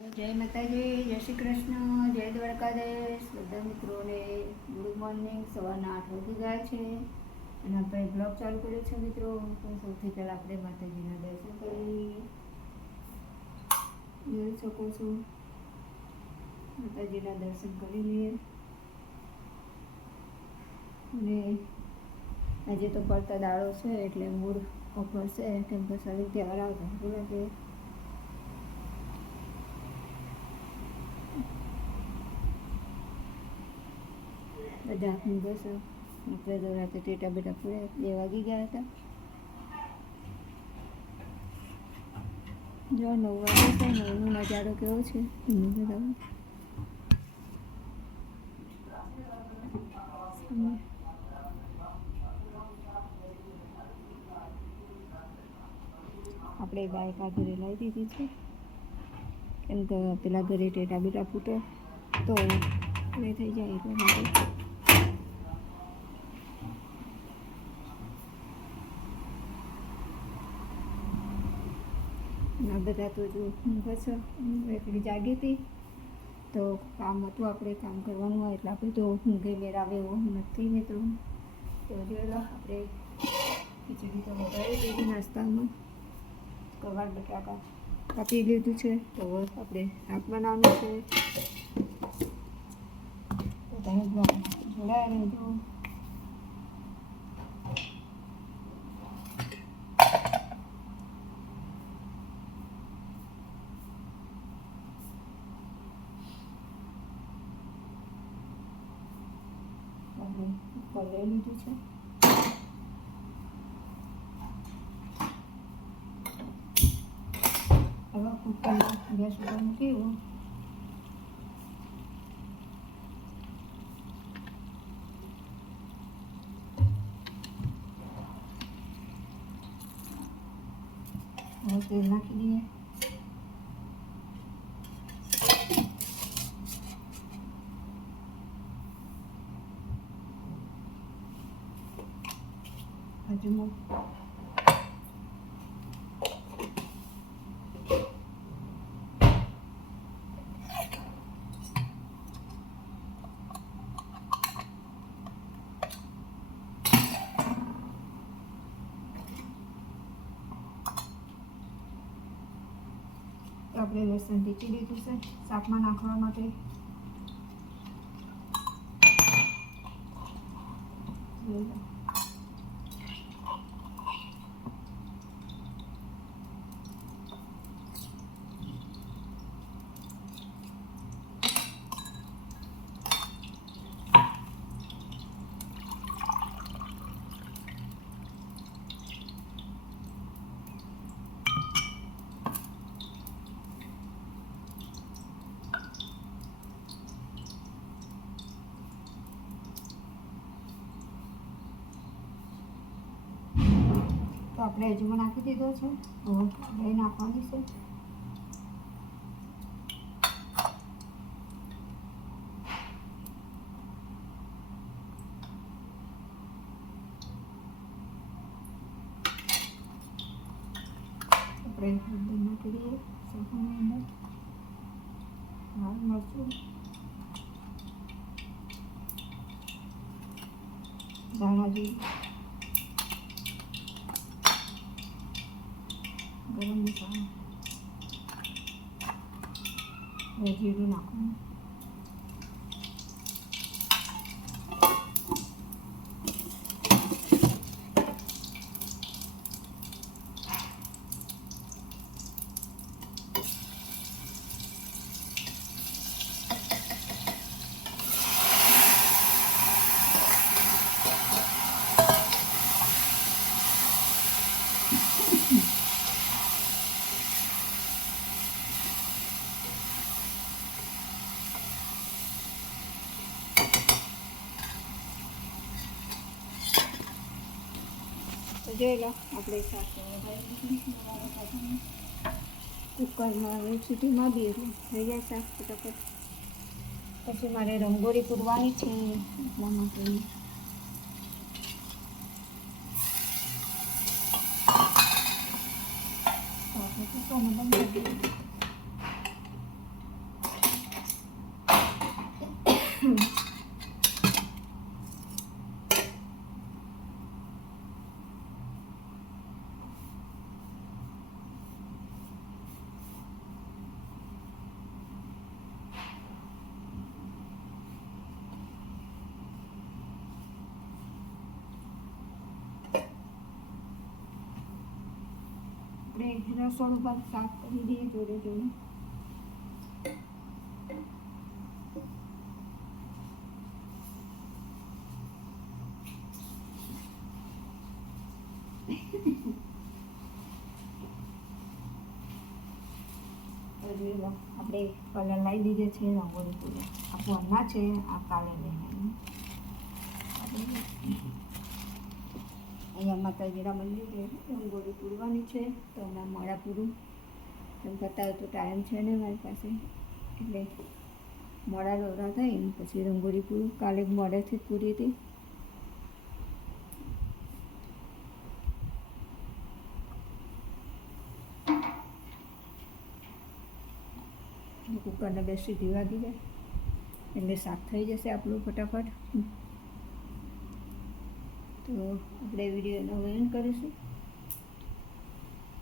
જય માતાજી, જય શ્રી કૃષ્ણ, જય દ્વારકાધીશ. બધા મિત્રોને ગુડ મોર્નિંગ. સવારના આઠ વાગી ગયા છે. અને આપણે બ્લોગ ચાલુ કર્યો છે મિત્રો. તો સૌથી પહેલાં આપણે માતાજીના દર્શન કરી જોઈ શકો છો. માતાજીના દર્શન કરી લઈએ. અને આજે તો પડતા દાડો છે એટલે મૂડ ઓફર છે કેમ કે શરીર તહેવાર આવતા બોલે કે બધા હું બસ. આપણે તો રાતે ટેટા બેટા પૂર્યા બે વાગી ગયા હતા. જો, નવ વાગે છે, નવનો નજારો કેવો છે? તમને બતાવો? આપણે બાઈક આ ઘરે લાવી દીધી છે. કેમ કે પેલા ઘરે ટેટા બેટા ફૂટે, તો એ થઈ જાય એટલા માટે આ બધા તો જો બસ એટલી એકલી જાગી હતી. તો કામ હતું આપણે કામ કરવાનું હોય એટલે આપણે તો ઊંઘે મેર આવે એવો નથી મિત્રો. તો આપણે ખીચડી તો વધારે દીધી નાસ્તામાં. કવાર બટાકા કાપી લીધું છે. તો આપણે શાક બનાવવાનું છે. બધા જોડાયા રહેજો. લઈ લીધું છે? હવે કુકરમાં ગેસ ઉપર મૂકી હવે તેલ નાખી દઈએ. હજુ તો આપણે લસણ ટીચી લીધું છે શાકમાં નાખવા માટે જોઈ આપણે અજમો નાખી દીધો છે. દહીં નાખવાની છે. આપણે હળદર નાખી ધાણા જીરું. ગરમ મસાલો હવે જીરું નાખવાનું તો જોઈ લો, આપણે શાક કુકરમાં સુધીમાં બી થઈ જાય શાક ફટાફટ. પછી મારે રંગોળી પૂરવાની છે, એટલા માટે તો આપણે કુકરને બંધ કરી દઈએ રસોડું પણ સાફ કરી દઈએ જોડે જોડે આપણે કલર લાવી દીધે છે રંગોળી પૂરો. આ ફોનમાં છે, આ કાલે લેવાની આપણે અહીંયા માતાજીના મંદિરે રંગોળી પૂરવાની છે, તો હમણાં માળા પૂરું. તેમ કરતાં તો ટાઈમ છે ને મારી પાસે. એટલે મોડા દોરા ને પછી રંગોળી પૂરું. કાલે મોડેથી પૂરી હતી. કુકરને બેસી સીધી દીધે એટલે શાક થઈ જશે આપણું ફટાફટ. તો આપણે વિડીયોનું વર્ણન કરીશું.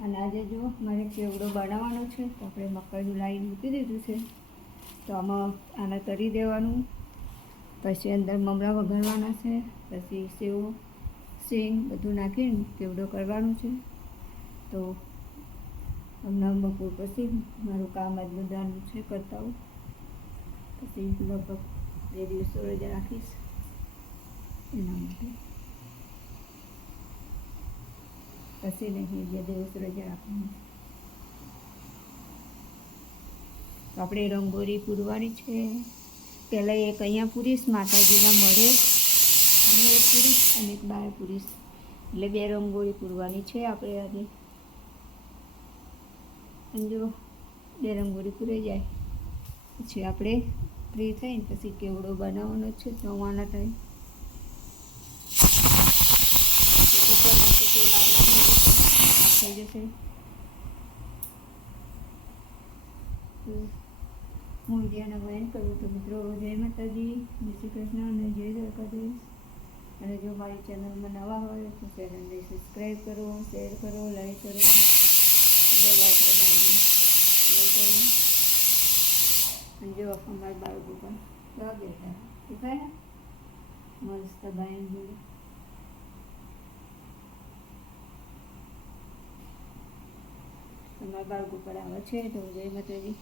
અને આજે જો મારે ચેવડો બનાવવાનો છે, તો આપણે મકાઈનું લાઈન મૂકી દીધું છે. તો આમાં આને તરી દેવાનું, પછી અંદર મમરા વઘારવાના છે, પછી સેવ સિંગ બધું નાખીને ચેવડો કરવાનું છે. તો હમણાં બપોર પછી મારું કામ આજ બધાનું છે કરતા હું પછી લગભગ બે દિવસો રજા રાખીશ. એના માટે. નહીં બે દિવસ રજા રાખવાની તો આપણે રંગોળી પૂરવાની છે પહેલાં એક અહીંયા પૂરીશ માતાજીના મળે અને એક પૂરીશ અને એક બહાર પૂરીશ એટલે બે રંગોળી પૂરવાની છે આપણે આજે અને જો બે રંગોળી પૂરાઈ જાય પછી આપણે ફ્રી થઈને પછી કેવડો બનાવવાનો છે જમવાના ટાઈમ થઈ જશે હું વિડીયોને વયન કરું તો મિત્રો, જય માતાજી, જય શ્રી કૃષ્ણ અને જય દ્વારકાધીશ. અને જો મારી ચેનલમાં નવા હોય તો ચેનલને સબસ્ક્રાઈબ કરો શેર કરો લાઈક કરો બે લાઈક બધાને શેર કરો અને જો અમારા બાળકો પણ કેવા બેઠા દેખાય ને. મસ્ત બાઈ જોડે તમારા બાળકો પર આવે છે તો જય માતાજી.